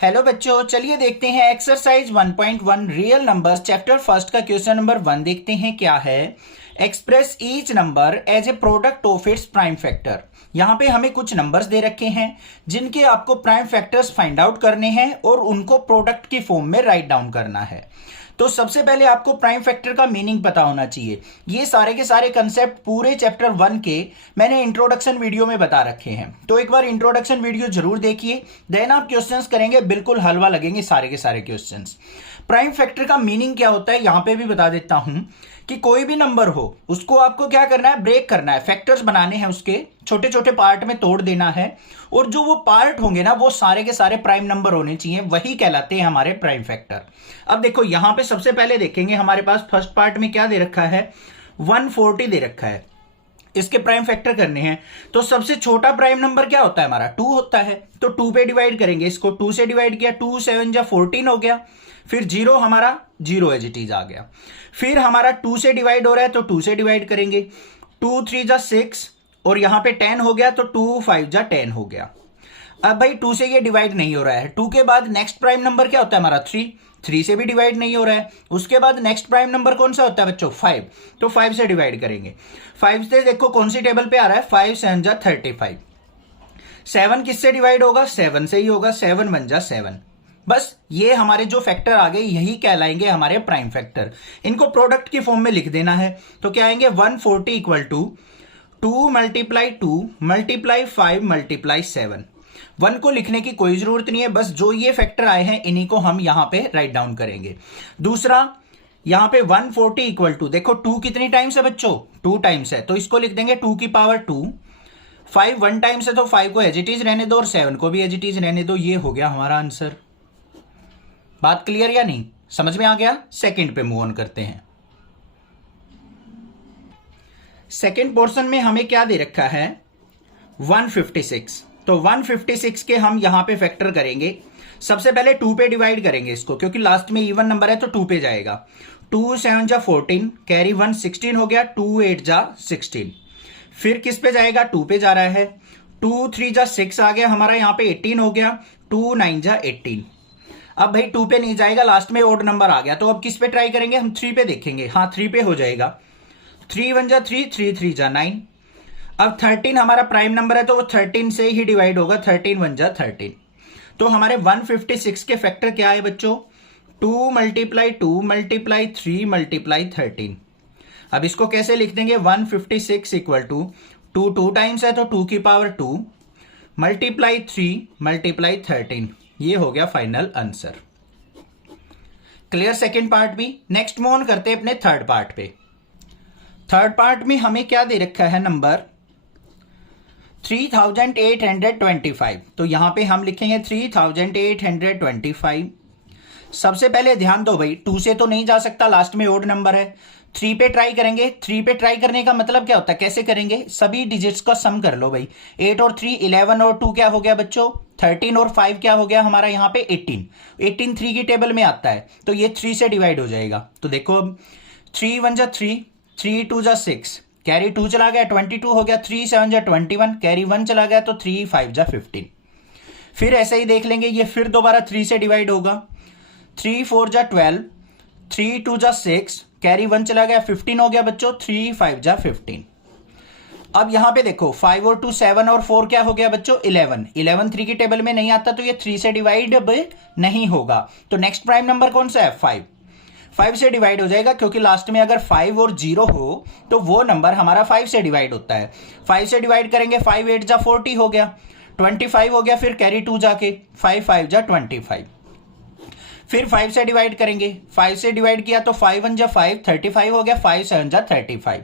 Hello बच्चों, चलिए देखते हैं exercise 1.1 real numbers chapter first का क्वेश्चन नंबर 1 देखते हैं क्या है। Express each number as a product of its prime factor. यहाँ पे हमें कुछ नंबर्स दे रखे हैं जिनके आपको प्राइम फैक्टर्स फाइंड आउट करने हैं और उनको प्रोडक्ट की फॉर्म में राइट डाउन करना है। तो सबसे पहले आपको प्राइम फैक्टर का मीनिंग पता होना चाहिए। ये सारे के सारे कंसेप्ट पूरे चैप्टर 1 के मैंने इंट्रोडक्शन वीडियो में बता रखे हैं, तो एक बार इंट्रोडक्शन वीडियो जरूर देखिए, देन आप क्वेश्चंस करेंगे, बिल्कुल हलवा लगेंगे सारे के सारे क्वेश्चंस। प्राइम फैक्टर का मीनिंग क्या होता है यहां पे भी बता देता हूं कि कोई भी नंबर हो उसको आपको क्या करना है, ब्रेक करना है, फैक्टर्स बनाने हैं, उसके छोटे छोटे पार्ट में तोड़ देना है और जो वो पार्ट होंगे ना वो सारे के सारे प्राइम नंबर होने चाहिए, वही कहलाते हैं हमारे प्राइम फैक्टर। अब देखो यहां पे सबसे पहले देखेंगे हमारे पास फर्स्ट पार्ट में क्या दे रखा है, 140 दे रखा है, इसके प्राइम फैक्टर करने हैं। तो सबसे छोटा प्राइम नंबर क्या होता है हमारा, 2 होता है, तो 2 पे डिवाइड करेंगे, इसको 2 से डिवाइड किया, 2 7 जा 14 हो गया, फिर 0 हमारा 0 एज इट इज आ गया। फिर हमारा 2 से डिवाइड हो रहा है तो 2 से डिवाइड करेंगे, 2 3 जा 6 और यहां पे 10 हो गया, तो 2 5 जा 10 हो गया। अब भाई 2 से ये डिवाइड नहीं हो रहा है, 2 के बाद नेक्स्ट प्राइम नंबर क्या होता है हमारा 3 से भी डिवाइड नहीं हो रहा है। उसके बाद नेक्स्ट प्राइम नंबर कौन सा होता है बच्चों, 5, तो 5 से डिवाइड करेंगे। 5 से देखो कौन सी टेबल पे आ रहा है, 5 7 जा 35। 7 किससे डिवाइड होगा, 7 से ही होगा, 7 1 जा 7। बस ये हमारे जो फैक्टर आ गए यही कहलाएंगे हमारे प्राइम फैक्टर। इनको प्रोडक्ट की फॉर्म में लिख देना है, तो क्या आएंगे 140 equal to 2 multiply 2 multiply 5 multiply 7। 1 को लिखने की कोई जरूरत नहीं है, बस जो ये फैक्टर आए हैं इन्हीं को हम यहां पे राइट डाउन करेंगे। दूसरा यहां पे 140 इक्वल टू, देखो 2 कितनी टाइम्स है बच्चों, 2 टाइम्स है, तो इसको लिख देंगे 2 की पावर 2। 5 1 टाइम्स है तो 5 को एज इट इज रहने दो और 7 को भी एज इट इज रहने दो। ये हो गया हमारा आंसर। बात क्लियर या नहीं, समझ में आ गया। सेकंड पे मूव ऑन करते हैं। सेकंड पोर्शन में हमें क्या दे रखा है, 156। तो 156 के हम यहां पे फैक्टर करेंगे। सबसे पहले 2 पे डिवाइड करेंगे इसको, क्योंकि लास्ट में इवन नंबर है तो 2 पे जाएगा। 2 7 जा 14, कैरी 1 16 हो गया, 2 8 जा 16। फिर किस पे जाएगा, 2 पे जा रहा है, 2 3 जा 6 आ गया हमारा, यहां पे 18 हो गया, 2 9 जा 18। अब भाई 2 पे नहीं जाएगा, लास्ट में ओड नंबर आ गया, तो अब किस पे ट्राई करेंगे, हम 3 पे देखेंगे। हाँ 3 पे हो जाएगा, 3 1 जा 3, 3 3 जा 9। अब 13 हमारा प्राइम नंबर है तो वो 13 से ही डिवाइड होगा, 13 1 जा 13। तो हमारे 156 के फैक्टर क्या है बच्चों, 2 मल्टीप्लाई 2 मल्टीप्लाई 3 मल्टीप्लाई 13। अब इसको कैसे लिख देंगे, 156 इक्वल टू 2 टाइम्स है तो 2 की पावर 2 मल्टीप्लाई 3 मल्टीप्लाई 13। ये हो गया final answer. Clear second part भी। नेक्स्ट मूव ऑन करते हैं अपने थर्ड पार्ट पे। थर्ड पार्ट में हमें क्या दे रखा है, नंबर 3825। तो यहां पे हम लिखेंगे 3825। सबसे पहले ध्यान दो भाई, 2 से तो नहीं जा सकता, लास्ट में ओड नंबर है। 3 पे ट्राई करेंगे। 3 पे ट्राई करने का मतलब क्या होता है, कैसे करेंगे, सभी डिजिट्स का सम कर लो भाई। 8 और 3 11 और 2 क्या हो गया बच्चों, 13 और 5 क्या हो गया हमारा यहाँ पे 18। 18 3 की टेबल में आता है तो ये 3 से डिवाइड हो जाएगा। तो देखो अब 3 1 जा 3, 3 2 जा 6, कैरी 2 चला गया, 22 हो गया, 3 7 जा 21, कैरी 1 चला गया तो 3 5 जा 15। फिर ऐसे ही देख लेंगे, ये फिर दोबारा 3 से डिवाइड होगा, 3 4 जा 12, 3 2 जा 6, कैरी 1 चला गया, 15 हो गया बच्चों, 3 5 जा 15। अब यहां पे देखो 5 और 2 7 और 4 क्या हो गया बच्चों 11। 11 3 की टेबल में नहीं आता तो ये 3 से डिवाइड नहीं होगा। तो नेक्स्ट प्राइम नंबर कौन सा है, 5। 5 से डिवाइड हो जाएगा, क्योंकि लास्ट में अगर 5 और 0 हो तो वो नंबर हमारा 5 से डिवाइड होता है। 5 से डिवाइड करेंगे, 5 8 जा 40 हो गया, 25 हो गया, फिर कैरी 2 जाके 5 5 जा 25। फिर 5 से डिवाइड करेंगे, 5 से डिवाइड किया तो 5 1 जा 5, 35 हो गया, 5 7 जा 35।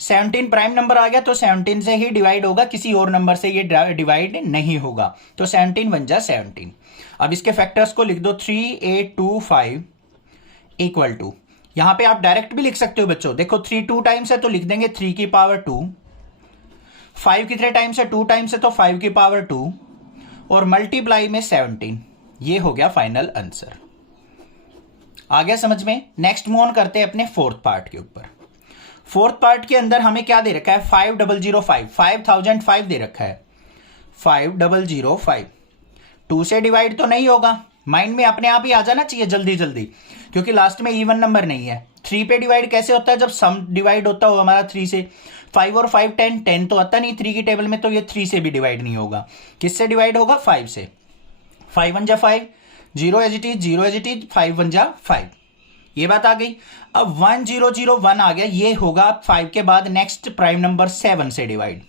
17 प्राइम नंबर आ गया तो 17 से ही डिवाइड होगा, किसी और नंबर से ये डिवाइड नहीं होगा, तो 17 1 जा 17। अब इसके फैक्टर्स को लिख दो, 3 8 2 5 इक्वल टू, यहां पे आप डायरेक्ट भी लिख सकते हो बच्चों। देखो 3 2 टाइम्स है तो लिख देंगे 3 की पावर 2, 5 कितने टाइम्स है, 2 टाइम्स है तो 5 की पावर 2 और मल्टीप्लाई में 17। ये हो गया फाइनल आंसर। आ गया समझ में। नेक्स्ट मूव ऑन करते हैं अपने फोर्थ पार्ट के ऊपर। फोर्थ पार्ट के अंदर हमें क्या दे रखा है, 5005 5005 दे रखा है, 5005। 2 से डिवाइड तो नहीं होगा, माइंड में अपने आप ही आ जाना चाहिए जल्दी जल्दी, क्योंकि लास्ट में इवन नंबर नहीं है। 3 पे डिवाइड कैसे होता है, जब सम डिवाइड होता हो हमारा 3 से। 5 और 5 10 तो आता नहीं 3 की टेबल में, तो ये 3 से भी डिवाइड नहीं होगा। किससे डिवाइड होगा, 5 से। 5 1 जा 5, 0 as it is, 0 as it is, 5 1 जा 5, ये बात आ गई। अब 1 0 0 1 आ गया, ये होगा 5 के बाद नेक्स्ट प्राइम नंबर 7 से डिवाइड।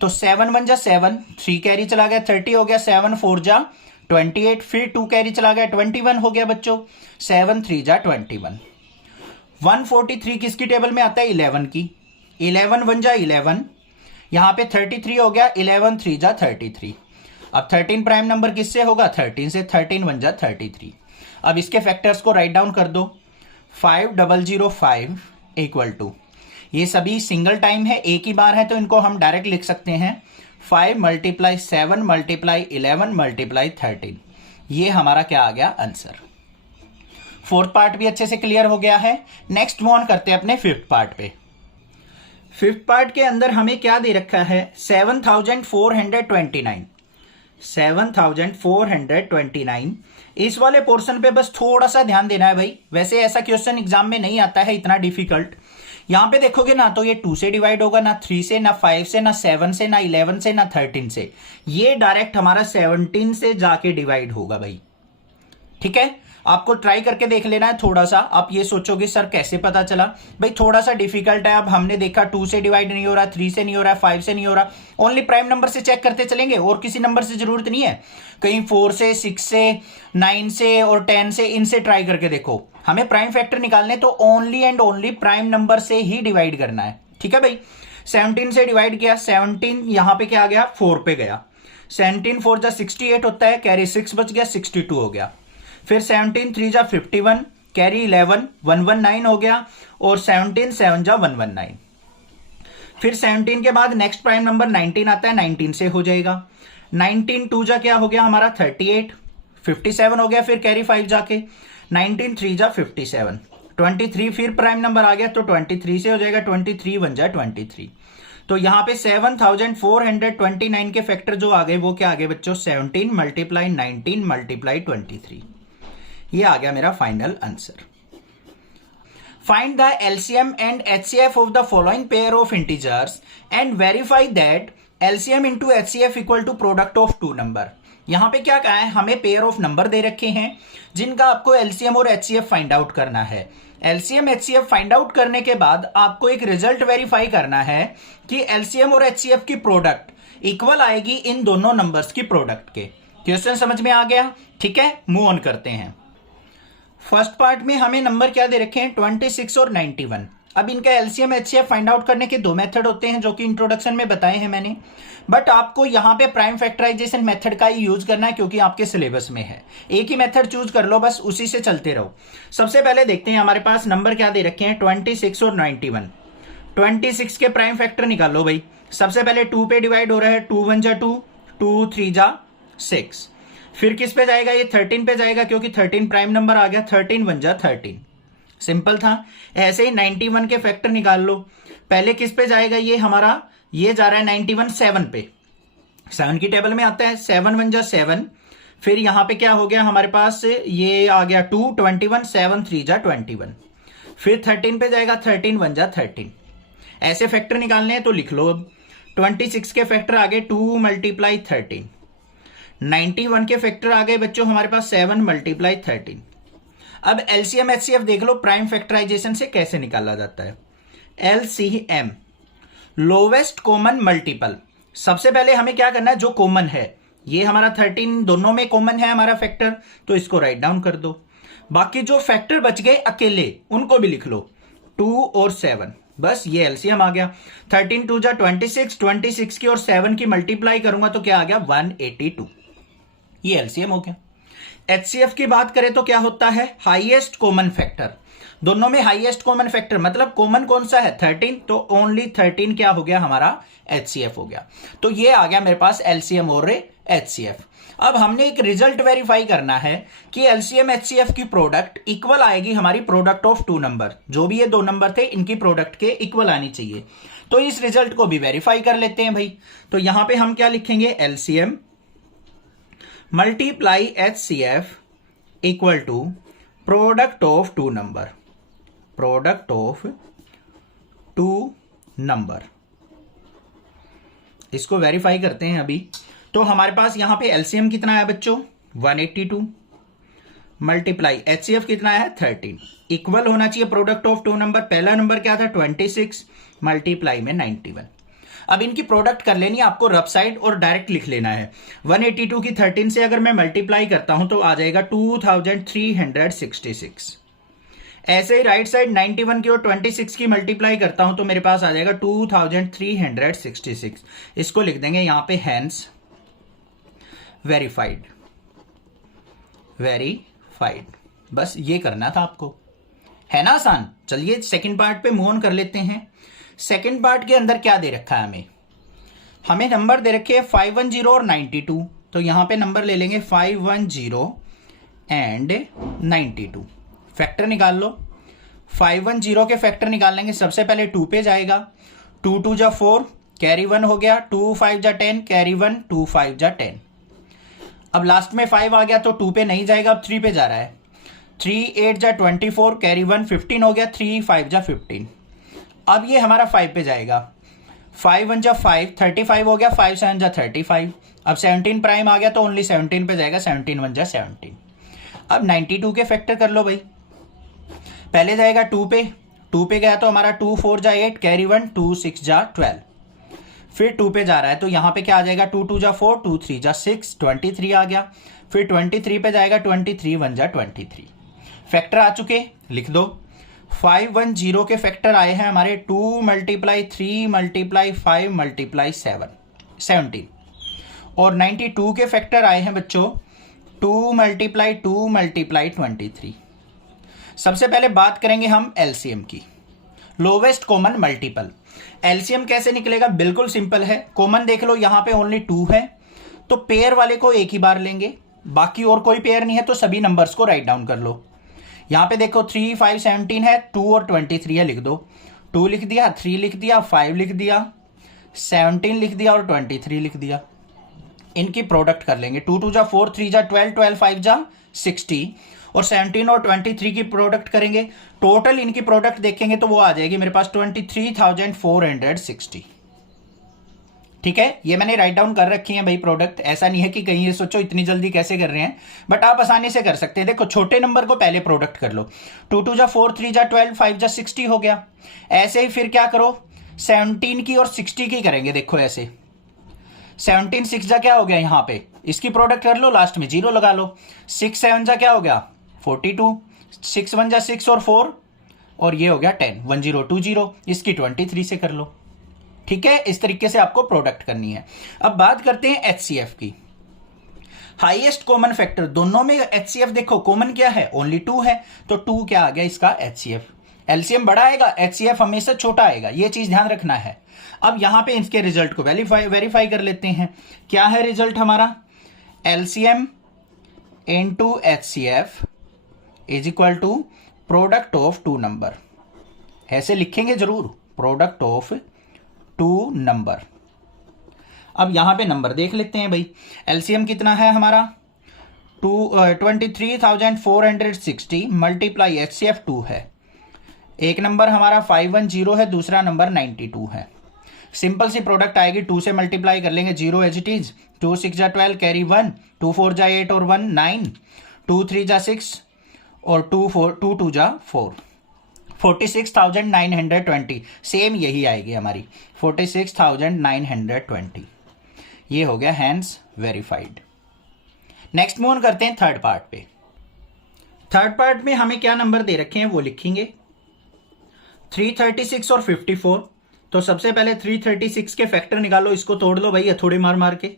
तो 7 1 जा 7, 3 कैरी चला गया, 30 हो गया। 7 4 जा 28, फिर 2 कैरी चला गया, 21 हो गया बच्चों। 7 3 जा 21। 143 किसकी टेबल में आता है, 11 की। 11 1 जा 11, यहां पे 33 हो गया, 11 3 जा 33। अब 13 प्राइम नंबर किससे होगा, 13 से। 13 1 जा 33। अब इसके फैक्टर्स को राइट डाउन कर दो। 5005 इक्वल टू, ये सभी सिंगल टाइम है, एक ही बार है, तो इनको हम डायरेक्ट लिख सकते हैं 5 × 7 × 11 × 13। ये हमारा क्या आ गया, आंसर। फोर्थ पार्ट भी अच्छे से क्लियर हो गया है। नेक्स्ट मूव ऑन करते हैं अपने फिफ्थ पार्ट पे। फिफ्थ पार्ट के अंदर हमें क्या दे रखा है, 7429। 7429, इस वाले पोर्शन पे बस थोड़ा सा ध्यान देना है भाई। वैसे ऐसा क्वेश्चन एग्जाम में नहीं आता है इतना डिफिकल्ट। यहां पे देखोगे ना, तो ये 2 से डिवाइड होगा, ना 3 से, ना 5 से, ना 7 से, ना 11 से, ना 13 से। ये डायरेक्ट हमारा 17 से जाके डिवाइड होगा भाई। ठीक है, आपको ट्राई करके देख लेना है थोड़ा सा। आप ये सोचोगे सर कैसे पता चला, भाई थोड़ा सा डिफिकल्ट है। अब हमने देखा 2 से डिवाइड नहीं हो रहा, 3 से नहीं हो रहा, 5 से नहीं हो रहा, ओनली प्राइम नंबर से चेक करते चलेंगे, और किसी नंबर से जरूरत नहीं है। कहीं 4 से, 6 से, 9 से और 10 से, इनसे ट्राई करके देखो। हमें प्राइम फैक्टर निकालने तो only and only prime number से ही डिवाइड करना है। ठीक है भाई, 17 से डिवाइड किया, 17 यहां पे क्या आ गया, 4 पे गया। 17 4 जा 68 होता है, कैरी 6 बच गया, 62 हो गया। फिर 17 3 जा 51, कैरी 11 119 हो गया, और 17 7 जा 119। फिर 17 के बाद नेक्स्ट प्राइम नंबर 19 आता है, 19 से हो जाएगा। 19 2 जा क्या हो गया हमारा, 38, 57 हो गया, फिर कैरी 5 जाके। 19 3 जा 57, 23 फिर प्राइम नंबर आ गया, तो 23 से हो जाएगा। 23 1 जा 23। तो यहां पे 7429 के फैक्टर जो आ गए वो क्या आ गए बच्चों, 17 × 19 × 23। ये आ गया मेरा final answer. Find the LCM and HCF of the following pair of integers and verify that LCM into HCF equal to product of two number. यहां पे क्या कहा है, हमें पेयर ऑफ नंबर दे रखे हैं जिनका आपको एलसीएम और एचसीएफ फाइंड आउट करना है। एलसीएम एचसीएफ फाइंड आउट करने के बाद आपको एक रिजल्ट वेरीफाई करना है कि एलसीएम और एचसीएफ की प्रोडक्ट इक्वल आएगी इन दोनों नंबर्स की प्रोडक्ट के। क्वेश्चन समझ में आ गया, ठीक है, मूव ऑन करते हैं। फर्स्ट पार्ट में हमें नंबर क्या दे रखे हैं, 26 और 91। अब इनका एलसीएम एचसीएफ फाइंड आउट करने के 2 मेथड होते हैं जो कि इंट्रोडक्शन में बताए हैं मैंने, बट आपको यहां पे प्राइम फैक्टराइजेशन मेथड का ही यूज करना है क्योंकि आपके सिलेबस में है। एक ही मेथड चूज कर लो, बस उसी से चलते रहो। सबसे पहले देखते हैं हमारे पास नंबर क्या दे रखे हैं, 26 और 91। 26 के प्राइम फैक्टर निकालो भाई। सबसे पहले 2 पे डिवाइड हो रहा है, 2 1 जा 2, 2 3 जा 6। फिर किस पे जाएगा, ये 13 पे जाएगा क्योंकि 13 प्राइम नंबर आ गया, 13 1 जा 13। सिंपल था। ऐसे ही 91 के फैक्टर निकाल लो। पहले किस पे जाएगा, ये हमारा ये जा रहा है 91 7 पे, 7 की टेबल में आता है। 7 1 जा 7, फिर यहां पे क्या हो गया हमारे पास, ये आ गया 2 21, 7 3 जा 21। फिर 13 पे जाएगा, 13 1 जा 13। ऐसे फैक्टर निकालने हैं तो लिख लो। अब 26 के फैक्टर आ गए 2 × 13। 91 के फैक्टर आ गए बच्चों हमारे पास 7 × 13। अब एलसीएम एचसीएफ देख लो प्राइम फैक्टराइजेशन से कैसे निकाला जाता है। LCM, lowest common multiple. सबसे पहले हमें क्या करना है, जो कॉमन है, ये हमारा 13 दोनों में कॉमन है हमारा फैक्टर, तो इसको राइट डाउन कर दो। बाकी जो फैक्टर बच गए अकेले उनको भी लिख लो, 2 और 7, बस ये एलसीएम आ गया। 13 2 जा 26, 26 की और 7 की मल्टीप्लाई करूंगा तो क्या आ गया, 182। ये एलसीएम हो गया। एचसीएफ की बात करें तो क्या होता है, हाईएस्ट कॉमन फैक्टर। दोनों में हाईएस्ट कॉमन फैक्टर मतलब कॉमन कौन सा है, 13, तो ओनली 13 क्या हो गया हमारा, एचसीएफ हो गया। तो ये आ गया मेरे पास एलसीएम और एचसीएफ। अब हमने एक रिजल्ट वेरीफाई करना है कि एलसीएम एचसीएफ की प्रोडक्ट इक्वल आएगी हमारी प्रोडक्ट ऑफ 2 नंबर। जो भी ये 2 नंबर थे इनकी प्रोडक्ट के इक्वल आनी चाहिए। तो इस रिजल्ट को भी वेरीफाई कर लेते हैं भाई। तो यहां पे हम क्या लिखेंगे, LCM multiply HCF equal to product of two number, product of two number. इसको वेरीफाई करते हैं अभी। तो हमारे पास यहां पे एलसीएम कितना है बच्चों 182, मल्टीप्लाई HCF कितना है 13, इक्वल होना चाहिए प्रोडक्ट ऑफ टू नंबर। पहला नंबर क्या था 26, मल्टीप्लाई में 91। अब इनकी प्रोडक्ट कर लेनी है आपको रफ साइड और डायरेक्ट लिख लेना है। 182 की 13 से अगर मैं मल्टीप्लाई करता हूं तो आ जाएगा 2366। ऐसे ही राइट साइड 91 की और 26 की मल्टीप्लाई करता हूं तो मेरे पास आ जाएगा 2366। इसको लिख देंगे यहां पे हैंस वेरीफाइड, वेरीफाइड। बस ये करना था आपको, है ना आसान। चलिए सेकंड पार्ट पे मूव ऑन कर लेते हैं। सेकंड पार्ट के अंदर क्या दे रखा है हमें नंबर दे रखे हैं 510 और 92। तो यहां पे नंबर ले लेंगे 510 एंड 92। फैक्टर निकाल लो। 510 के फैक्टर निकाल लेंगे। सबसे पहले 2 पे जाएगा, 2 2 जा 4, कैरी 1 हो गया, 2 5 जा 10, कैरी 1, 2 5 जा 10। अब लास्ट में 5 आ गया तो 2 पे नहीं जाएगा, अब 3 पे जा रहा है। 3 8 जा 24, कैरी 1 15 हो गया, 3 5 जा 15। अब ये हमारा 5 पे जाएगा, 5 1 जा 5, 35 हो गया, 5 7 जा 35। अब 17 प्राइम आ गया तो ओनली 17 पे जाएगा, 17 1 जा 17। अब 92 के फैक्टर कर लो भाई। पहले जाएगा 2 पे, 2 पे गया तो हमारा 2 4 जा 8, कैरी 1, 2 6 जा 12। फिर 2 पे जा रहा है तो यहां पे क्या आ जाएगा 2 2 जा 4, 2 3 जा 6, 23 आ गया। फिर 23 पे जाएगा, 23 1 जा 23। फैक्टर आ चुके, लिख दो। 510 के फैक्टर आए हैं हमारे 2 मल्टीप्लाई 3 मल्टीप्लाई 5 मल्टीप्लाई 17। और 92 के फैक्टर आए हैं बच्चों 2 मल्टीप्लाई 2 मल्टीप्लाई 23। सबसे पहले बात करेंगे हम एलसीएम की, लोवेस्ट कॉमन मल्टीपल। एलसीएम कैसे निकलेगा, बिल्कुल सिंपल है। कॉमन देख लो, यहां पे ओनली 2 है तो पेयर वाले को एक ही बार लेंगे, बाकी और कोई पेयर नहीं है तो सभी नंबर्स को राइट डाउन कर लो। यहां पे देखो 3 5 17 है, 2 और 23 है, लिख दो। 2 लिख दिया, 3 लिख दिया, 5 लिख दिया, 17 लिख दिया और 23 लिख दिया। इनकी प्रोडक्ट कर लेंगे। 2 2 जा 4, 3 जा 12, 12 5 जा 60 और 17 और 23 की प्रोडक्ट करेंगे। टोटल इनकी प्रोडक्ट देखेंगे तो वो आ जाएगी मेरे पास 23,460। ठीक है, ये मैंने राइट डाउन कर रखी है भाई प्रोडक्ट। ऐसा नहीं है कि कहीं ये सोचो इतनी जल्दी कैसे कर रहे हैं, बट आप आसानी से कर सकते हैं। देखो छोटे नंबर को पहले प्रोडक्ट कर लो। 2 2 जा 4, 3 जा 12, 5 जा 60 हो गया। ऐसे ही फिर क्या करो 17 की और 60 की करेंगे। देखो ऐसे 17 6 जा क्या हो गया, यहां पे इसकी प्रोडक्ट कर लो, लास्ट में 0 लगा लो। 6 7 जा क्या हो गया 42, 6 1 जा 6 और 4 और ये हो गया 10, 1020। इसकी 23 से कर लो। ठीक है, इस तरीके से आपको प्रोडक्ट करनी है। अब बात करते हैं एचसीएफ की। हाईएस्ट कॉमन फैक्टर दोनों में एचसीएफ देखो कॉमन क्या है, ओनली 2 है तो 2 क्या आ गया इसका एचसीएफ। एलसीएम बड़ा आएगा, एचसीएफ हमेशा छोटा आएगा, ये चीज ध्यान रखना है। अब यहां पे इसके रिजल्ट को वेरीफाई कर लेते हैं। क्या है रिजल्ट हमारा, LCM into HCF is equal to product of two number. ऐसे लिखेंगे जरूर, प्रोडक्ट ऑफ टू नंबर। अब यहां पे नंबर देख लेते हैं भाई। एलसीएम कितना है हमारा 23,460 मल्टीप्लाई एचसीएफ 2 है। एक नंबर हमारा 510 है, दूसरा नंबर 92 है। सिंपल सी प्रोडक्ट आएगी, 2 से मल्टीप्लाई कर लेंगे, 0 एज इट इज। 2 6 जा 12, कैरी 1, 2 4 जा 8 और 1 9, 2 3 जा 6 और 2 2 जा 4, 46,920। सेम यही आएगी हमारी 46,920। ये हो गया hence verified. Next move on करते हैं थर्ड पार्ट पे। थर्ड पार्ट में हमें क्या नंबर दे रखे हैं वो लिखेंगे, 336 और 54। तो सबसे पहले 336 के फैक्टर निकालो, इसको तोड़ लो भाई थोड़े मार मार के।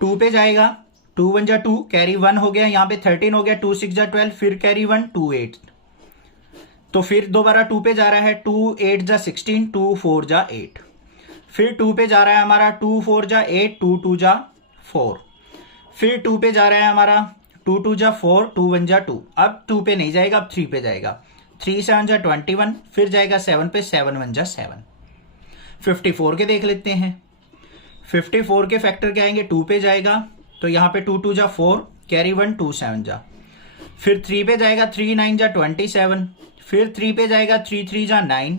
2 पे जाएगा, 2 1 जा 2, कैरी 1 हो गया, यहां पे 13 हो गया, 2 6 जा 12, फिर कैरी 1, 2 8। तो फिर दोबारा 2 पे जा रहा है, 2 8 जा 16, 2 4 जा 8। फिर 2 पे जा रहा है हमारा 2 4 जा 8, 2 2 जा 4। फिर 2 पे जा रहा है हमारा 2 2 जा 4, 2 1 जा 2। अब 2 पे नहीं जाएगा, अब 3 पे जाएगा, 3 7 जा 21। फिर जाएगा 7 पे, 7 1 जा 7। 54 के देख लेते हैं। 54 के फैक्टर क्या आएंगे, 2 पे जाएगा, तो यहाँ पे 2 2 जा 4, कैरी 1 2 7 जा। फिर 3 पे जाएगा 3 9 जा 27, फिर 3 पे जाएगा 3 3 जा 9,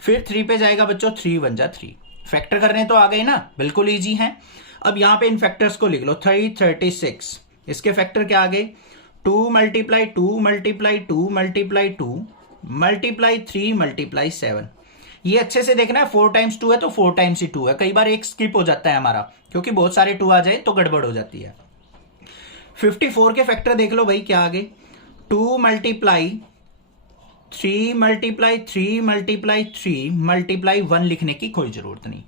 फिर 3 पे जाएगा बच्चों 3 1 जा 3। फैक्टर करने तो आ गए ना, बिल्कुल ईजी है। अब यहाँ पे इन फैक्टर्स को लिख लो। 336, इसके फैक्टर क्या आ गए? 2 multiply 2 multiply 2 multiply 2 multiply 3 multiply 7। ये अच्छे से देखना है, 4 टाइम्स 2 है तो 4 टाइम्स ही 2 है। कई बार एक स्किप हो जाता है हमारा, क्योंकि बहुत सारे 2 आ जाए तो गड़बड़ हो जाती है। 54 के फैक्टर देख लो भाई, क्या आ गए? 2 मल्टीप्लाई 3 मल्टीप्लाई 3 मल्टीप्लाई 3 मल्टीप्लाई 1 लिखने की कोई जरूरत नहीं।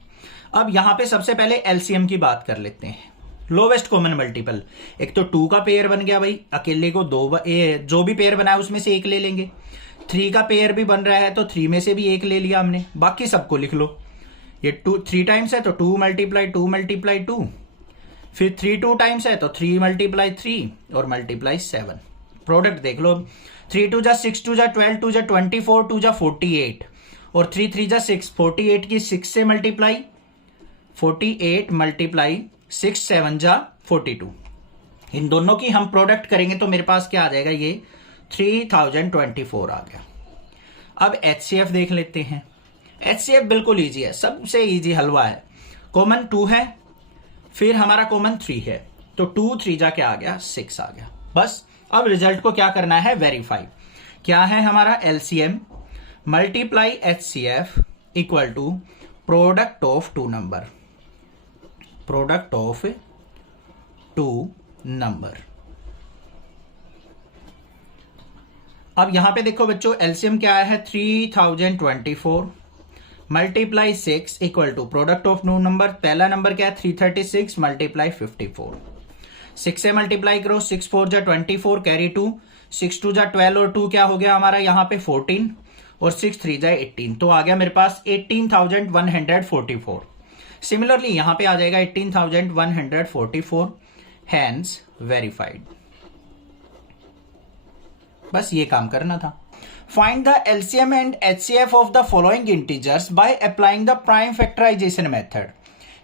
अब यहां पे सबसे पहले एलसीएम की बात कर लेते हैं। लोवेस्ट कॉमन मल्टीपल, एक तो 2 का पेयर बन गया भाई, अकेले को जो भी पेयर बना है उसमें से एक ले लेंगे। 3 का पेयर भी बन रहा है तो 3 में से भी एक ले लिया हमने, बाकी सबको लिख लो। ये 3 टाइम्स है तो 2 मल्टीप्लाई 2 मल्टीप्लाई 2, फिर 3 2 टाइम्स है तो 3 मल्टीप्लाई 3 और मल्टीप्लाई 7। प्रोडक्ट देख लो, 3 2 जा 6 2 जा 12 2 जा 24 2 जा 48 और 3 3 जा 6, 48 की 6 से मल्टीप्लाई, 48 मल्टीप्लाई 6 7 जा 42। इन दोनों की हम प्रोडक्ट करेंगे तो मेरे पास क्या आ जाएगा? ये 3024 आ गया। अब एचसीएफ देख लेते हैं। एचसीएफ बिल्कुल इजी है, सबसे इजी हलवा है। कॉमन 2 है, फिर हमारा कॉमन 3 है, तो 2 3 जा क्या आ गया? 6 आ गया। बस अब रिजल्ट को क्या करना है? वेरीफाई। क्या है हमारा? LCM multiply HCF equal to product of 2 number, product of 2 number. अब यहां पे देखो बच्चों, एलसीएम क्या है? 3024 multiply 6 equal to product of 2 number. पहला नंबर क्या है? 336 मल्टीप्लाई 54। 6 से मल्टीप्लाई करो, 6 4 जा 24, कैरी 2, 6 2 जा 12 और 2 क्या हो गया हमारा यहाँ पे? 14 और 6 3 जा 18, तो आ गया मेरे पास 18,144। सिमिलरली यहां पे आ जाएगा 18,144, हैंस वेरीफाइड। बस ये काम करना था। Find the LCM and HCF of the following integers by applying the prime factorisation method.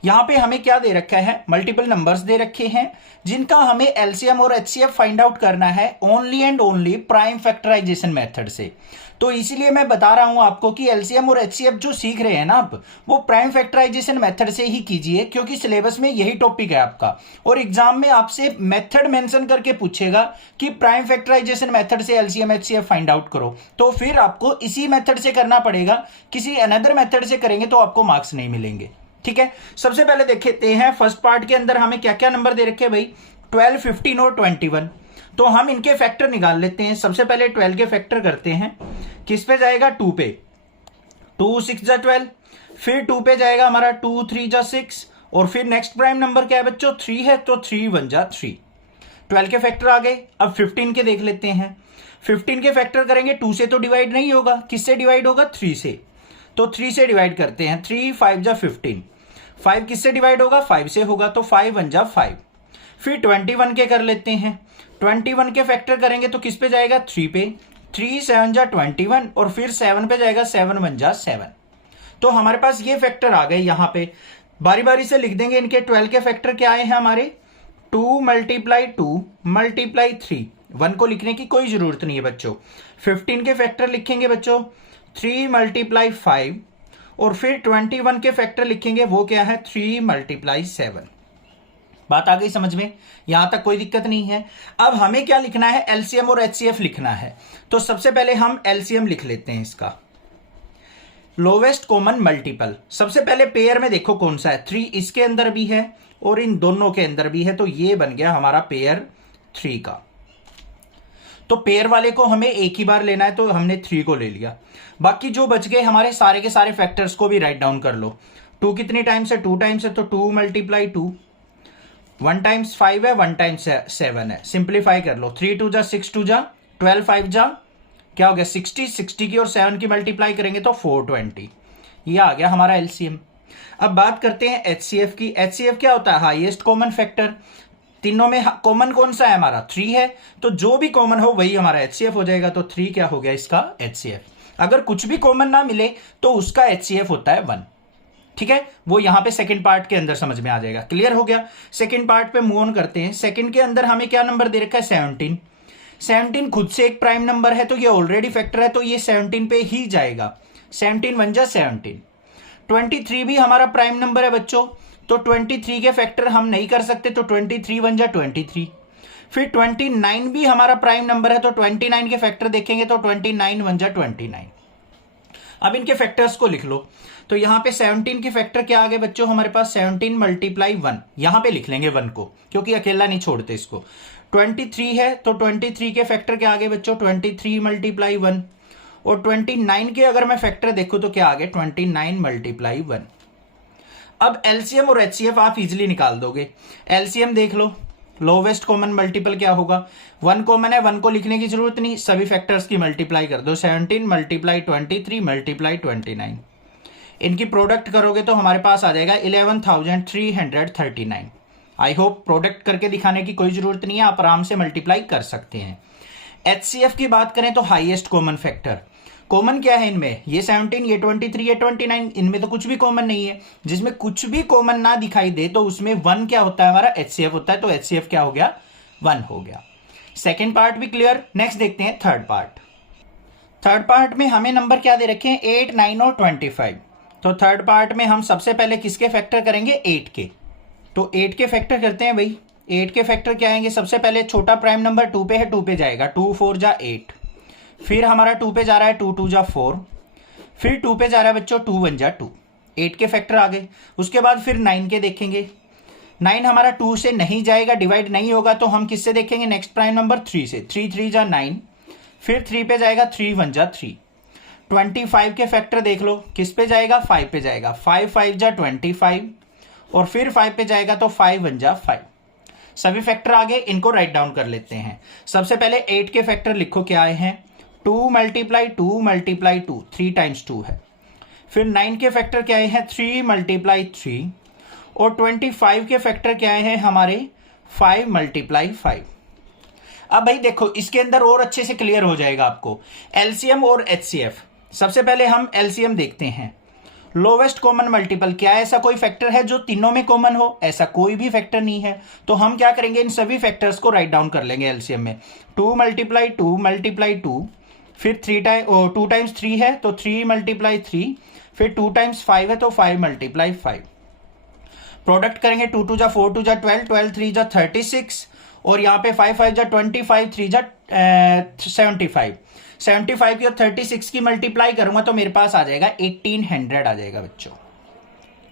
यहां पे हमें क्या दे रखा है? मल्टीपल नंबर्स दे रखे हैं जिनका हमें एलसीएम और एचसीएफ फाइंड आउट करना है only and only prime factorisation method से। तो इसीलिए मैं बता रहा हूं आपको कि एलसीएम और एचसीएफ जो सीख रहे हैं ना आप, वो प्राइम फैक्टराइजेशन मेथड से ही कीजिए, क्योंकि सिलेबस में यही टॉपिक है आपका। और एग्जाम में आपसे मेथड मेंशन करके पूछेगा कि प्राइम फैक्टराइजेशन मेथड से एलसीएम एचसीएफ फाइंड आउट करो, तो फिर आपको इसी मेथड से करना पड़ेगा। किसी अनदर मेथड से करेंगे तो आपको मार्क्स नहीं मिलेंगे। ठीक है, सबसे पहले देखते हैं फर्स्ट पार्ट के अंदर हमें क्या क्या नंबर दे रखे हैं भाई? 12 15 और 21। तो हम इनके फैक्टर निकाल लेते हैं। सबसे पहले 12 के फैक्टर करते हैं। किस पे जाएगा? 2 पे, 2 6 जा 12, फिर 2 पे जाएगा हमारा 2 3 जा 6 और फिर नेक्स्ट प्राइम नंबर क्या है बच्चों? 3 है, तो 3 1 जा 3। 12 के फैक्टर आ गए। अब 15 के देख लेते हैं। 15 के फैक्टर करेंगे, 2 से तो डिवाइड नहीं होगा, किससे डिवाइड होगा? 3 से, तो 3 से डिवाइड करते हैं। 3 5 जा 15, 5 किससे डिवाइड होगा? 5 से होगा, तो 5 1 जा 5। फिर 21 के कर लेते हैं। 21 के फैक्टर करेंगे तो किस पे जाएगा? 3 पे, 3 7 जा 21 और फिर 7 पे जाएगा, 7 1 जा 7। तो हमारे पास ये फैक्टर आ गए। यहां पे बारी बारी से लिख देंगे इनके। 12 के फैक्टर क्या आए हैं हमारे? 2 मल्टीप्लाई 2 मल्टीप्लाई 3। 1 को लिखने की कोई जरूरत नहीं है बच्चों। 15 के फैक्टर लिखेंगे बच्चों 3 मल्टीप्लाई 5 और फिर 21 के फैक्टर लिखेंगे, वो क्या है? 3 मल्टीप्लाई 7। बात आ गई समझ में? यहां तक कोई दिक्कत नहीं है। अब हमें क्या लिखना है? एलसीएम और एचसीएफ लिखना है। तो सबसे पहले हम एलसीएम लिख लेते हैं इसका। लोवेस्ट कॉमन मल्टीपल, सबसे पहले पेयर में देखो कौन सा है? 3 इसके अंदर भी है और इन दोनों के अंदर भी है, तो ये बन गया हमारा पेयर 3 का। तो पेयर वाले को हमें एक ही बार लेना है, तो हमने 3 को ले लिया। बाकी जो बच गए हमारे सारे के सारे फैक्टर्स को भी राइट डाउन कर लो। 2 कितनी टाइम्स है? 2 टाइम्स है, तो 2 मल्टीप्लाई 2। 1 टाइम्स 5 है, 1 टाइम्स 7 है। सिंप्लीफाई कर लो। 3 2 जा 6 2 जा 12 5 जा क्या हो गया? 60। 60 की और 7 की मल्टीप्लाई करेंगे तो 420। ये आ गया हमारा एलसीएम। अब बात करते हैं एचसीएफ की। एचसीएफ क्या होता है? Highest common factor. तीनों में कॉमन कौन सा है हमारा? 3 है, तो जो भी कॉमन हो वही हमारा एचसीएफ हो जाएगा। तो 3 क्या हो गया इसका? एचसीएफ। अगर कुछ भी कॉमन ना मिले तो उसका एचसीएफ होता है 1। ठीक है, वो यहां पे सेकंड पार्ट के अंदर समझ में आ जाएगा। क्लियर हो गया। सेकंड पार्ट पे मूव ऑन करते हैं। सेकंड के अंदर हमें क्या नंबर दे रखा है? 17। 17 खुद से एक प्राइम नंबर है तो ये ऑलरेडी फैक्टर है, तो ये 17 पे ही जाएगा। 17 1 जा 17। 23 भी हमारा प्राइम नंबर है बच्चों, तो 23 के फैक्टर हम नहीं कर सकते, तो 23 1 जा 23। फिर 29 भी हमारा प्राइम नंबर है, तो 29 के फैक्टर देखेंगे तो 29 1 जा 29। अब इनके फैक्टर्स को लिख लो। तो यहां पे 17 के फैक्टर क्या आ गए बच्चों हमारे पास? 17 मल्टीप्लाई 1, यहां पे लिख लेंगे 1 को, क्योंकि अकेला नहीं छोड़ते इसको। 23 है तो 23 के फैक्टर क्या आ गए बच्चों? 23 मल्टीप्लाई 1। और 29 के अगर मैं फैक्टर देखूं तो क्या आ गए? 29 मल्टीप्लाई 1। अब एलसीएम और एचसीएफ आप इजिली निकाल दोगे। एलसीएम देख लो, लोवेस्ट कॉमन मल्टीपल क्या होगा? 1 कॉमन है, 1 को लिखने की जरूरत नहीं, सभी फैक्टर्स की मल्टीप्लाई कर दो। 17 मल्टीप्लाई 23 मल्टीप्लाई 29, इनकी प्रोडक्ट करोगे तो हमारे पास आ जाएगा 11,339। आई होप प्रोडक्ट करके दिखाने की कोई जरूरत नहीं है, आप आराम से मल्टीप्लाई कर सकते हैं। एचसीएफ की बात करें तो हाईएस्ट कॉमन फैक्टर, कॉमन क्या है इनमें? ये 17, ये 23, ये 29, इनमें तो कुछ भी कॉमन नहीं है। जिसमें कुछ भी कॉमन ना दिखाई दे तो उसमें 1 क्या होता है? हमारा एचसीएफ होता है, तो एचसीएफ क्या हो गया? 1 हो गया। सेकेंड पार्ट भी क्लियर। नेक्स्ट देखते हैं थर्ड पार्ट। थर्ड पार्ट में हमें नंबर क्या दे रखे हैं? 8 9 और 25। तो थर्ड पार्ट में हम सबसे पहले किसके फैक्टर करेंगे? 8 के। तो 8 के फैक्टर करते हैं भाई। 8 के फैक्टर क्या आएंगे? सबसे पहले छोटा प्राइम नंबर 2 पे है, 2 पे जाएगा, 2 4 जा 8। फिर हमारा 2 पे जा रहा है, 2 2 जा 4। फिर 2 पे जा रहा है बच्चों, 2 1 जा 2। 8 के फैक्टर आ गए। उसके बाद फिर 9 के देखेंगे। 9 हमारा 2 से नहीं जाएगा, डिवाइड नहीं होगा, तो हम किससे देखेंगे? नेक्स्ट प्राइम नंबर 3 से। 3 3 जा 9। फिर 3 पे जाएगा, 3 1 जा 3। 25 के फैक्टर देख लो, किस पे जाएगा? 5 पे जाएगा, 5 5 जा 25। और फिर 5 पे जाएगा तो 5 1 जा 5। सभी फैक्टर आ गए, इनको राइट डाउन कर लेते हैं। सबसे पहले 8 के फैक्टर लिखो, क्या आए हैं? 2 मल्टीप्लाई 2 मल्टीप्लाई 2, 3 टाइम्स 2 है। फिर 9 के फैक्टर क्या आए हैं? 3 मल्टीप्लाई 3। और 25 के फैक्टर क्या आए हैं हमारे? 5 मल्टीप्लाई 5। अब भाई देखो, इसके अंदर और अच्छे से क्लियर हो जाएगा आपको एलसीएम और एचसीएफ। सबसे पहले हम एलसीएम देखते हैं। लोवेस्ट कॉमन मल्टीपल क्या है? ऐसा कोई फैक्टर है जो तीनों में कॉमन हो? ऐसा कोई भी फैक्टर नहीं है। तो हम क्या करेंगे? इन सभी फैक्टर्स को राइट डाउन कर लेंगे एलसीएम में। 2 मल्टीप्लाई 2 मल्टीप्लाई 2। फिर 2 टाइम्स 3 है तो 3 मल्टीप्लाई 3। फिर 2 टाइम्स 5 है तो 5 मल्टीप्लाई 5। प्रोडक्ट करेंगे, 2 2 जा 4 2 जा 12, 12 3 जा 36। और यहाँ पे 5 5 जा 25, 3 जा 75। 75 की और 36 की मल्टीप्लाई करूंगा तो मेरे पास आ जाएगा 1800 आ जाएगा बच्चों।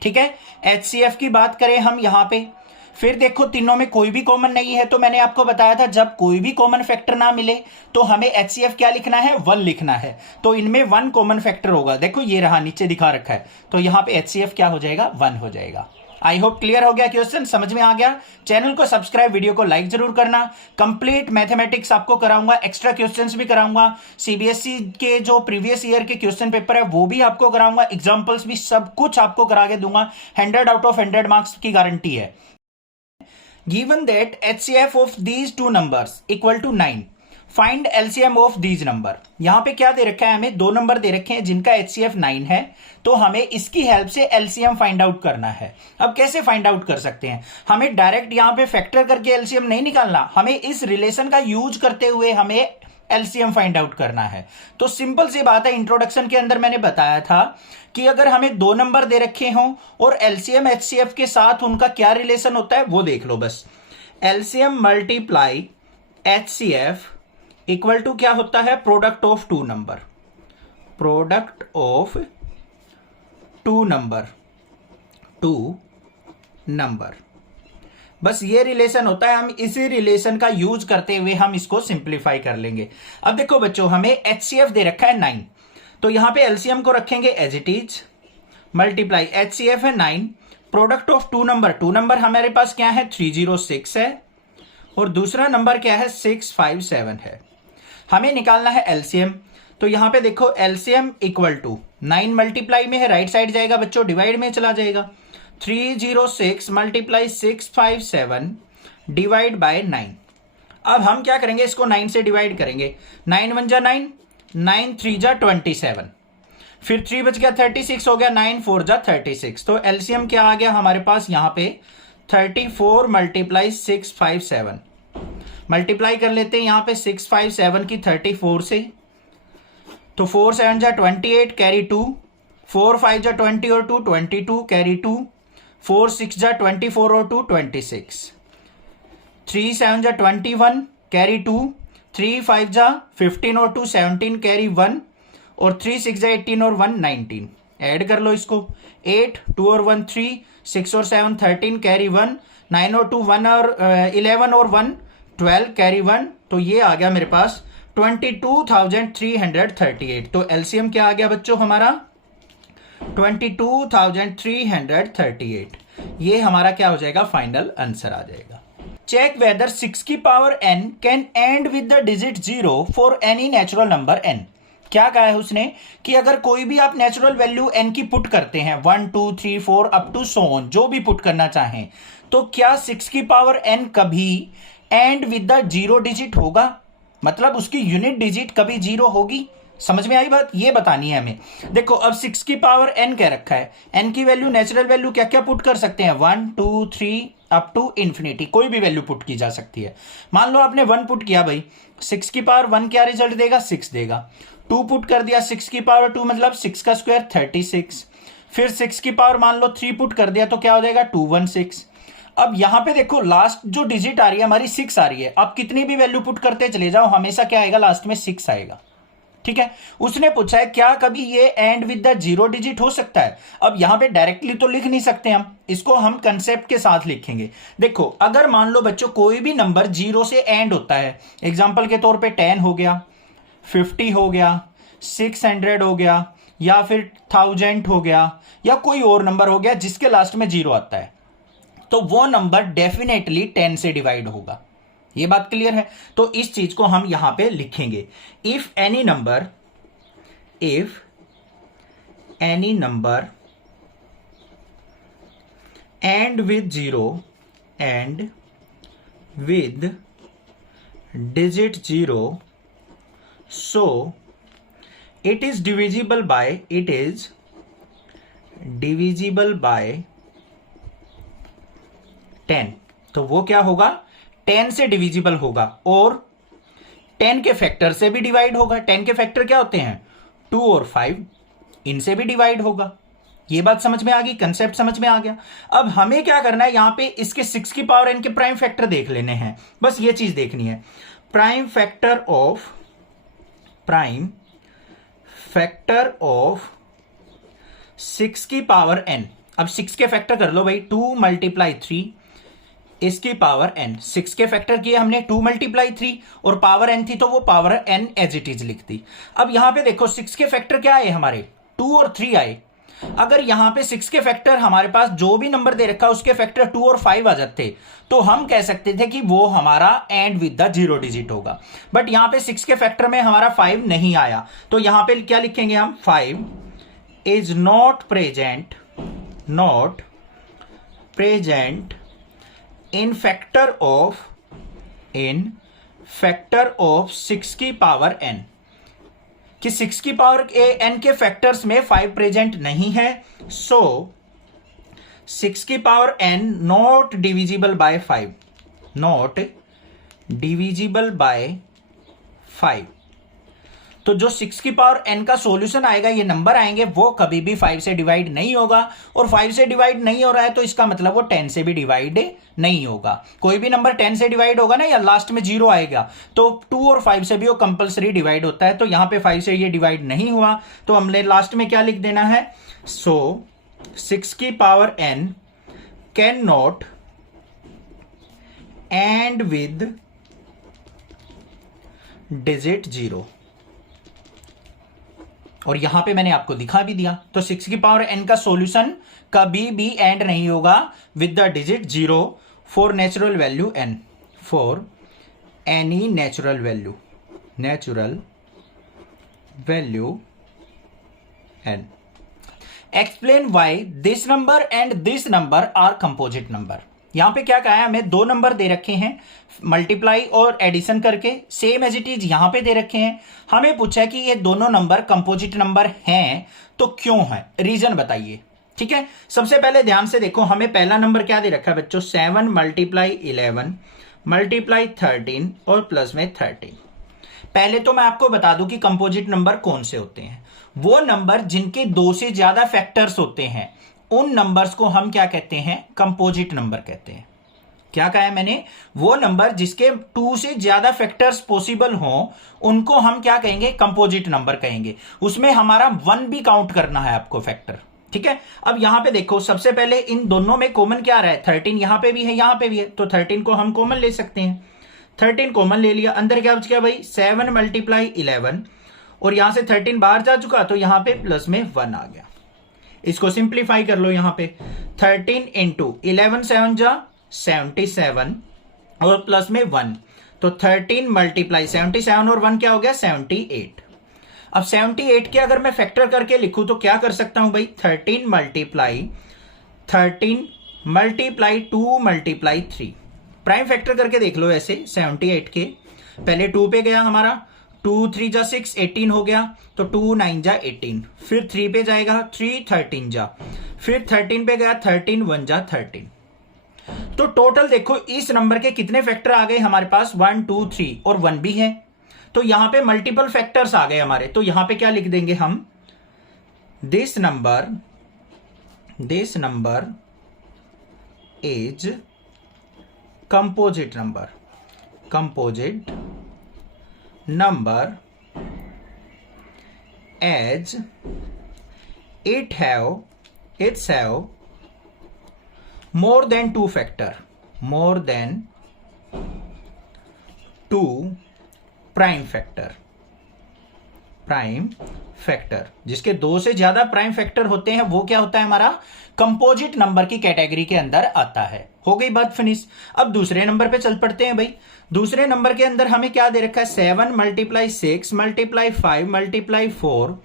ठीक है। एचसीएफ की बात करें हम यहां पे, फिर देखो तीनों में कोई भी कॉमन नहीं है, तो मैंने आपको बताया था जब कोई भी कॉमन फैक्टर ना मिले तो हमें एचसीएफ क्या लिखना है? 1 लिखना है। तो इनमें 1 कॉमन फैक्टर होगा। देखो ये रहा, नीचे दिखा रखा है, तो यहां पे एचसीएफ क्या हो जाएगा? 1 हो जाएगा। आई होप क्लियर हो गया, क्वेश्चन समझ में आ गया। चैनल को सब्सक्राइब, वीडियो को लाइक जरूर करना। कंप्लीट मैथमेटिक्स आपको कराऊंगा, एक्स्ट्रा क्वेश्चंस भी कराऊंगा। सीबीएसई के जो प्रीवियस ईयर के क्वेश्चन पेपर है वो भी आपको कराऊंगा, एग्जांपल्स भी, सब कुछ आपको करा के दूंगा। 100 आउट ऑफ 100 मार्क्स की गारंटी है। Given that HCF of these two numbers equal to 9, find LCM of these number. यहां पे क्या दे रखा है? हमें 2 नंबर दे रखे हैं जिनका एचसीएफ 9 है, तो हमें इसकी हेल्प से एलसीएम फाइंड आउट करना है। अब कैसे फाइंड आउट कर सकते हैं? हमें डायरेक्ट यहां पे फैक्टर करके एलसीएम नहीं निकालना, हमें इस रिलेशन का यूज करते हुए हमें एलसीएम फाइंड आउट करना है। तो सिंपल सी बात है, इंट्रोडक्शन के अंदर मैंने बताया था कि अगर हमें 2 नंबर दे रखे हों और एलसीएम एचसीएफ के साथ उनका क्या रिलेशन होता है वो देख लो बस। LCM multiply HCF equal to क्या होता है? Product of 2 number. Product of 2 number, बस ये रिलेशन होता है। हम इसी रिलेशन का यूज करते हुए हम इसको सिंप्लीफाई कर लेंगे। अब देखो बच्चों, हमें एचसीएफ दे रखा है 9, तो यहां पे एलसीएम को रखेंगे as it is, multiply HCF है 9, प्रोडक्ट ऑफ 2 नंबर। 2 नंबर हमारे पास क्या है? 306 है, और दूसरा नंबर क्या है? 657 है। हमें निकालना है एलसीएम। तो यहां पे देखो, एलसीएम इक्वल टू 9 मल्टीप्लाई में है, राइट साइड जाएगा बच्चों, डिवाइड में चला जाएगा। 306 मल्टीप्लाई 657 डिवाइड बाय 9। अब हम क्या करेंगे? इसको 9 से डिवाइड करेंगे। 9 1 जा 9, 9 3 जा 27। फिर 3 बच गया 36 हो गया, 9 4 जा 36। तो एलसीएम क्या आ गया हमारे पास यहाँ पे 34 मल्टीप्लाई 657। मल्टीप्लाई कर लेते हैं यहाँ पे 657 की 34 से, तो 4 7 जा 28 कैरी 2, 4 5 जा 20 और 2 22 कैरी 2, 4 6 जा 24 और 2 26, 3 7 जा 21 कैरी 2, 3 5 जा 15 और 2 17 कैरी 1, और 3 6 जा 18 और 1 19। ऐड कर लो इसको, 8 2 और 1 3, 6 और 7 13 कैरी 1, 9 और 2 1 और 11 और 1 12 कैरी 1। तो ये आ गया मेरे पास 22,338। तो एलसीएम क्या आ गया बच्चों हमारा 22,338। ये हमारा क्या हो जाएगा, फाइनल आंसर आ जाएगा। चेक वेदर 6 की power n can and with the digit 0 for any natural number n। क्या कहा है उसने कि अगर कोई भी आप नेचुरल वैल्यू n की पुट करते हैं 1 2 3 4 अप टू सो ऑन, जो भी पुट करना चाहें, तो क्या 6 की पावर n कभी एंड विद द 0 डिजिट होगा, मतलब उसकी यूनिट डिजिट कभी 0 होगी। समझ में आई बात, ये बतानी है हमें। देखो अब 6 की पावर n कह रखा है, n की वैल्यू नेचुरल वैल्यू क्या क्या पुट कर सकते हैं 1 2 3 अप टू इन्फिनिटी, कोई भी वैल्यू पुट की जा सकती है। मान लो आपने 1 पुट किया भाई, 6 की पावर 1 क्या रिजल्ट देगा 6 देगा। 2 पुट कर दिया 6 की पावर 2 मतलब 6 का स्क्वायर 36। फिर 6 की पावर मान लो 3 पुट कर दिया तो क्या हो जाएगा 216। अब यहां पे देखो लास्ट जो डिजिट आ रही है हमारी 6 आ रही है, आप कितनी भी वैल्यू पुट करते चले जाओ हमेशा क्या आएगा लास्ट में 6 आएगा। ठीक है, उसने पूछा है क्या कभी ये एंड विद द 0 डिजिट हो सकता है। अब यहां पे डायरेक्टली तो लिख नहीं सकते हम, इसको हम कंसेप्ट के साथ लिखेंगे। देखो अगर मान लो बच्चों कोई भी नंबर 0 से एंड होता है, एग्जांपल के तौर पे 10 हो गया, 50 हो गया, 600 हो गया, या फिर 1000 हो गया, या कोई और नंबर हो गया जिसके लास्ट में 0 आता है, तो वो नंबर डेफिनेटली 10 से डिवाइड होगा। ये बात क्लियर है। तो इस चीज को हम यहां पे लिखेंगे, if any number and with 0 and with digit 0 so it is divisible by 10। तो वो क्या होगा 10 से डिविजिबल होगा, और 10 के फैक्टर से भी डिवाइड होगा। 10 के फैक्टर क्या होते हैं 2 और 5, इनसे भी डिवाइड होगा। ये बात समझ में आ गई, कंसेप्ट समझ में आ गया। अब हमें क्या करना है, यहां पे इसके 6 की पावर n के प्राइम फैक्टर देख लेने हैं, बस ये चीज देखनी है। प्राइम फैक्टर ऑफ 6 की पावर n। अब 6 के फैक्टर कर लो भाई, 2 मल्टीप्लाई 3 इसकी पावर n। 6 के फैक्टर किए हमने 2 मल्टीप्लाई 3, और पावर n थी तो वो power n as it is लिख दी। अब यहां पे देखो 6 के फैक्टर क्या आए हमारे 2 और 3 आए। अगर यहां पे 6 के फैक्टर हमारे पास जो भी नंबर दे रखा उसके फैक्टर 2 और 5 आ जाते, तो हम कह सकते थे कि वो हमारा एंड विद द 0 डिजिट होगा। बट यहां पे 6 के फैक्टर में हमारा 5 नहीं आया, तो यहां पे क्या लिखेंगे हम 5 is not present in factor of 6 की पावर n, कि 6 की पावर n के फैक्टर्स में 5 प्रेजेंट नहीं है। सो 6 की power n not divisible by 5। तो जो 6 की पावर n का सॉल्यूशन आएगा, ये नंबर आएंगे, वो कभी भी 5 से डिवाइड नहीं होगा। और 5 से डिवाइड नहीं हो रहा है तो इसका मतलब वो 10 से भी डिवाइड नहीं होगा। कोई भी नंबर 10 से डिवाइड होगा ना, या लास्ट में 0 आएगा, तो 2 और 5 से भी वो कंपलसरी डिवाइड होता है। तो यहां पे 5 से ये डिवाइड नहीं हुआ, तो हमने लास्ट में क्या लिख देना है, सो 6 की power n can not and with digit 0। और यहां पे मैंने आपको दिखा भी दिया। तो 6 की पावर n का सॉल्यूशन कभी भी एंड नहीं होगा with the digit 0 for natural value n, for any natural value n। Explain why this number and this number are composite number. यहां पे क्या कहा है, हमें दो नंबर दे रखे हैं मल्टीप्लाई और एडिशन करके, सेम एज इट इज यहां पे दे रखे हैं। हमें पूछा है कि ये दोनों नंबर कंपोजिट नंबर हैं तो क्यों है, रीजन बताइए। ठीक है, सबसे पहले ध्यान से देखो, हमें पहला नंबर क्या दे रखा है बच्चों, 7 मल्टीप्लाई 11 मल्टीप्लाई 13 और प्लस में 13। पहले तो मैं आपको बता दूं कि कंपोजिट नंबर कौन से होते हैं। वो नंबर जिनके दो से ज्यादा फैक्टर्स होते हैं उन नंबर्स को हम क्या कहते हैं, कंपोजिट नंबर कहते हैं। क्या कहा है मैंने, वो नंबर जिसके 2 से ज्यादा फैक्टर्स पॉसिबल हो उनको हम क्या कहेंगे, कंपोजिट नंबर कहेंगे। उसमें हमारा 1 भी काउंट करना है आपको फैक्टर। ठीक है, अब यहां पे देखो, सबसे पहले इन दोनों में कॉमन क्या रहा है, 13 यहां पे भी है यहां पे भी है, तो 13 को हम कॉमन ले सकते हैं। 13 कॉमन ले लिया, अंदर क्या बच गया भाई, 7 मल्टीप्लाई 11 और यहां से 13 बाहर जा चुका तो यहां पे प्लस में 1 आ गया। इसको सिंप्लीफाई कर लो, यहां पे 13 इंटू 11 7 जा 77 और प्लस में 1, तो 13 मल्टीप्लाई 77 और 1 क्या हो गया, 78। अब 78 के अगर मैं फैक्टर करके लिखूं तो क्या कर सकता हूं भाई, 13 मल्टीप्लाई 2 मल्टीप्लाई 3। प्राइम फैक्टर करके देख लो ऐसे 78 के, पहले 2 पे गया हमारा, 2 3 जा 6 18 हो गया, तो 2 9 जा 18, फिर 3 पे जाएगा 3 13 जा, फिर 13 पे गया 13 1 जा 13। तो टोटल देखो इस नंबर के कितने फैक्टर आ गए हमारे पास, 1 2 3 और 1 भी है, तो यहां पे मल्टीपल फैक्टर्स आ गए हमारे। तो यहां पे क्या लिख देंगे हम, this number is composite number as its have more than 2 prime factor. जिसके 2 से ज्यादा प्राइम फैक्टर होते हैं वो क्या होता है, हमारा कंपोजिट नंबर की कैटेगरी के अंदर आता है। हो गई बात फिनिश। अब दूसरे नंबर पे चल पड़ते हैं भाई। दूसरे नंबर के अंदर हमें क्या दे रखा है, 7 multiply 6 multiply 5 multiply 4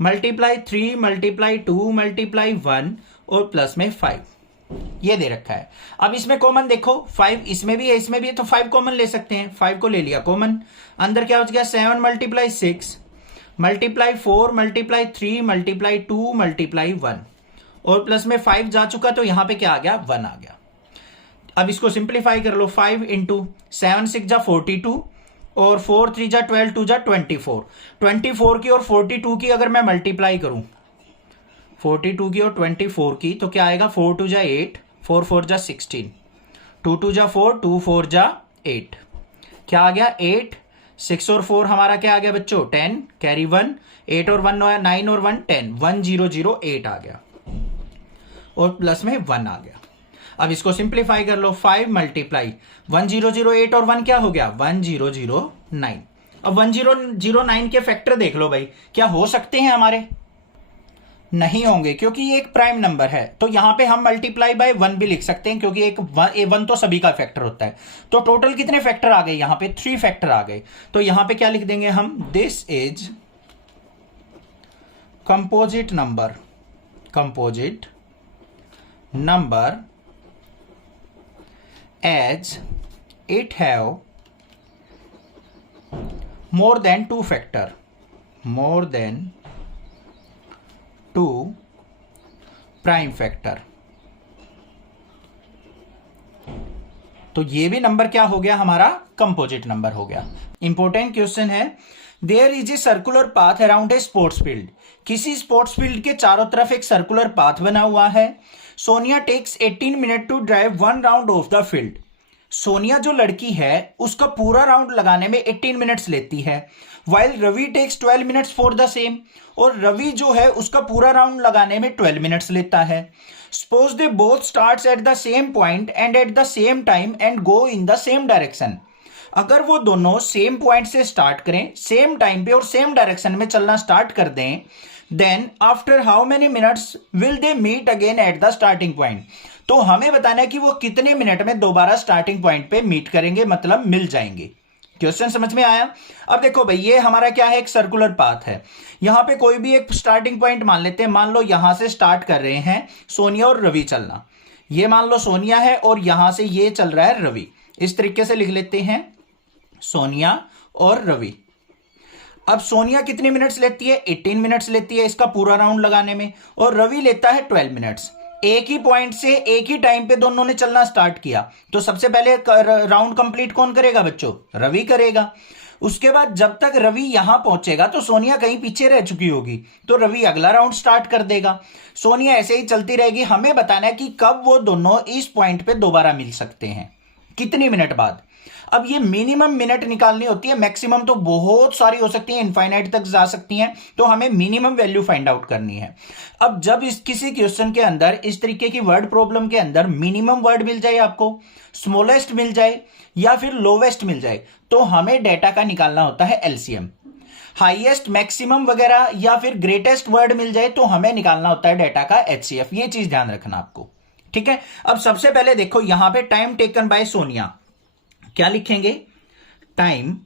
multiply 3 multiply 2 multiply 1 और प्लस में 5, ये दे रखा है। अब इसमें कॉमन देखो, 5 इसमें भी है इसमें भी है, तो 5 कॉमन ले सकते हैं, 5 को ले लिया कॉमन। अंदर क्या बच गया, 7 multiply 6 multiply 4 multiply 3 multiply 2 multiply 1 और प्लस में 5 जा चुका, तो यहां पे क्या आ गया, 1 आ गया। अब इसको सिंप्लीफाई कर लो, 5 इंटू 7 6 जा 42 और 4 3 जा 12 2 जा 24। 24 की और 42 की अगर मैं मल्टीप्लाई करूं, 42 की और 24 की, तो क्या आएगा, 4 2 जा 8 4 4 जा 16 2 2 जा 4 2 4 जा 8, क्या आ गया 8 6 और 4 हमारा क्या आ गया बच्चों, 10 कैरी 1 8 और 1 9 और 1 10 1008 आ गया और प्लस में 1 आ गया। अब इसको सिंप्लीफाई कर लो, 5 मल्टीप्लाई 1008 और 1 क्या हो गया, 1009। अब 1009 के फैक्टर देख लो भाई, क्या हो सकते हैं हमारे, नहीं होंगे, क्योंकि ये एक प्राइम नंबर है। तो यहां पे हम मल्टीप्लाई बाय 1 भी लिख सकते हैं, क्योंकि एक 1 तो सभी का फैक्टर होता है। तो टोटल कितने फैक्टर आ गए, यहां पे 3 फैक्टर आ गए। तो यहां पे क्या लिख देंगे हम, this is composite number as it have more than 2 factor, more than 2 prime factor. तो ये भी नंबर क्या हो गया, हमारा कंपोजिट नंबर हो गया। इंपॉर्टेंट क्वेश्चन है, there is a circular path around a sports field. किसी स्पोर्ट्स फील्ड के चारों तरफ एक सर्कुलर पाथ बना हुआ है। Sonia takes 18 minute to drive 1 round of the field. Sonia जो लड़की है उसका पूरा राउंड लगाने में 18 मिनट्स लेती है, while Ravi takes 12 minutes for the same. और रवि जो है उसका पूरा राउंड लगाने में 12 मिनट्स लेता है। Suppose they both starts at the same point and at the same time and go in the same direction. अगर वो दोनों सेम पॉइंट से स्टार्ट करें, सेम टाइम पे और सेम डायरेक्शन में चलना स्टार्ट कर दें, then after how many minutes will they meet again at the starting point. तो हमें बताना है कि वो कितने मिनट में दोबारा स्टार्टिंग पॉइंट पे मीट करेंगे, मतलब मिल जाएंगे। क्वेश्चन समझ में आया। अब देखो भाई, ये हमारा क्या है, एक सर्कुलर पाथ है। यहां पे कोई भी एक स्टार्टिंग पॉइंट मान लेते हैं, मान लो यहां से स्टार्ट कर रहे हैं सोनिया और रवि चलना। ये मान लो सोनिया है और यहां से ये चल रहा है रवि। इस तरीके से लिख लेते हैं सोनिया और रवि। अब सोनिया कितने मिनट्स लेती है? 18 मिनट्स लेती है इसका पूरा राउंड लगाने में, और रवि लेता है 12 मिनट्स। एक ही पॉइंट से एक ही टाइम पे दोनों ने चलना स्टार्ट किया, तो सबसे पहले राउंड कंप्लीट कौन करेगा बच्चों? रवि करेगा। उसके बाद जब तक रवि यहां पहुंचेगा तो सोनिया कहीं पीछे रह चुकी होगी, तो रवि अगला राउंड स्टार्ट कर देगा। सोनिया ऐसे ही चलती रहेगी। हमें बताना है कि कब वो दोनों इस पॉइंट पे दोबारा मिल सकते हैं, कितनी मिनट बाद। अब ये मिनिमम मिनट निकालनी होती है, मैक्सिमम तो बहुत सारी हो सकती है, इनफाइनाइट तक जा सकती हैं, तो हमें मिनिमम वैल्यू फाइंड आउट करनी है। अब जब इस किसी क्वेश्चन के अंदर इस तरीके की वर्ड प्रॉब्लम के अंदर मिनिमम वर्ड मिल जाए, आपको स्मॉलेस्ट मिल जाए या फिर लोवेस्ट मिल जाए, तो हमें डेटा का निकालना होता है एलसीएम। हाईएस्ट, मैक्सिमम वगैरह या फिर ग्रेटेस्ट वर्ड मिल जाए तो हमें निकालना होता है डेटा का एचसीएफ। ये चीज ध्यान रखना आपको, ठीक है। अब सबसे पहले देखो यहां पे टाइम टेकन बाय सोनिया, क्या लिखेंगे? Time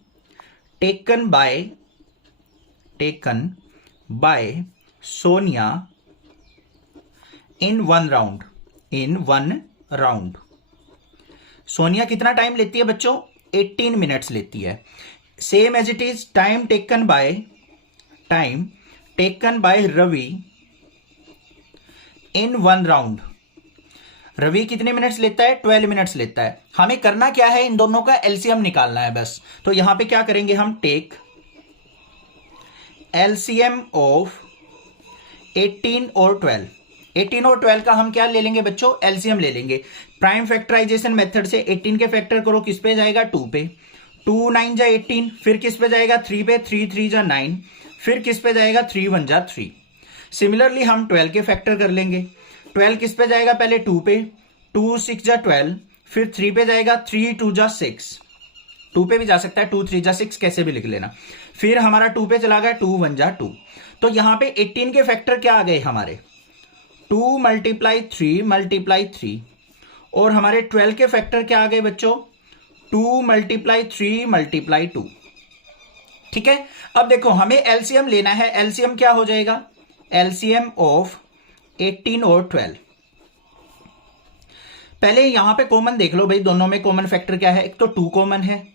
taken by Sonia in one round. सोनिया कितना टाइम लेती है बच्चों? 18 मिनट्स लेती है। Same as it is time taken by Ravi in one round. Ravi कितने मिनट्स लेता है? 12 मिनट्स लेता है। हमें करना क्या है? इन दोनों का एलसीएम निकालना है बस। तो यहां पे क्या करेंगे हम? टेक एलसीएम ऑफ 18 और 12। 18 और 12 का हम क्या ले लेंगे बच्चों? एलसीएम ले लेंगे। प्राइम फैक्टराइजेशन मेथड से 18 के फैक्टर करो, किस पे जाएगा? 2 पे। 2 9 जा 18, फिर किस पे जाएगा? 3 पे। 3 3 जा 9, फिर किस पे जाएगा? 3 1 जा 3। सिमिलरली हम 12 के फैक्टर कर लेंगे। 12 किस पे जाएगा? पहले 2 पे। 2 6 जा 12, फिर 3 पे जाएगा। 3 2 जा 6, 2 पे भी जा सकता है, 2 3 जा 6 कैसे भी लिख लेना। फिर हमारा 2 पे चला गया, 2 1 जा 2। तो यहां पे 18 के फैक्टर क्या आ गए हमारे? 2 × 3 और हमारे 12 के फैक्टर क्या आ गए बच्चों? 2 × 3 × 2। ठीक है। अब देखो हमें एलसीएम लेना है। एलसीएम क्या हो जाएगा? एलसीएम ऑफ 18 और 12। पहले यहां पे कॉमन देख लो भाई, दोनों में कॉमन फैक्टर क्या है? एक तो 2 कॉमन है,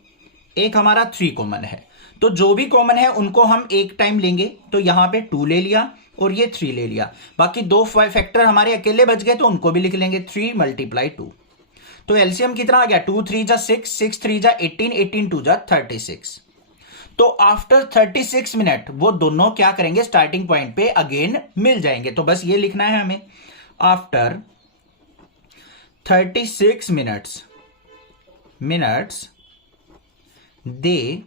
एक हमारा 3 कॉमन है। तो जो भी कॉमन है उनको हम एक टाइम लेंगे। तो यहां पे 2 ले लिया और ये 3 ले लिया। बाकी 2 फैक्टर हमारे अकेले बच गए तो उनको भी लिख लेंगे। 3 × 2। तो एलसीएम कितना आ गया? 2 3 जा 6, 6 3 जा 18, 18 2 जा 36। तो आफ्टर 36 मिनट वो दोनों क्या करेंगे? स्टार्टिंग पॉइंट पे अगेन मिल जाएंगे। तो बस ये लिखना है हमें, after 36 minutes they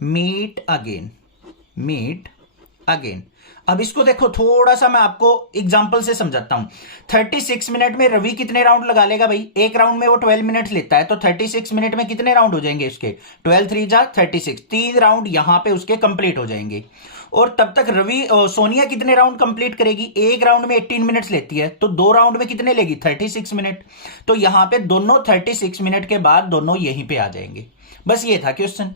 meet again. अब इसको देखो, थोड़ा सा मैं आपको एग्जांपल से समझाता हूं। 36 मिनट में रवि कितने राउंड लगा लेगा भाई? एक राउंड में वो 12 मिनट लेता है, तो 36 मिनट में कितने राउंड हो जाएंगे उसके? 12 3 जा 36, 3 राउंड यहां पे उसके कंप्लीट हो जाएंगे। और तब तक सोनिया कितने राउंड कंप्लीट करेगी? एक राउंड में 18 मिनट्स लेती है, तो 2 राउंड में कितने लेगी? 36 मिनट। तो यहां पे दोनों 36 मिनट के बाद दोनों यहीं पे आ जाएंगे। बस ये था क्वेश्चन।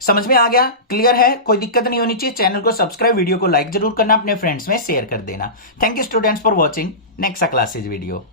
समझ में आ गया? क्लियर है? कोई दिक्कत नहीं होनी चाहिए। चैनल को सब्सक्राइब, वीडियो को लाइक जरूर करना, अपने फ्रेंड्स में शेयर कर देना। Thank you students for watching next classes video.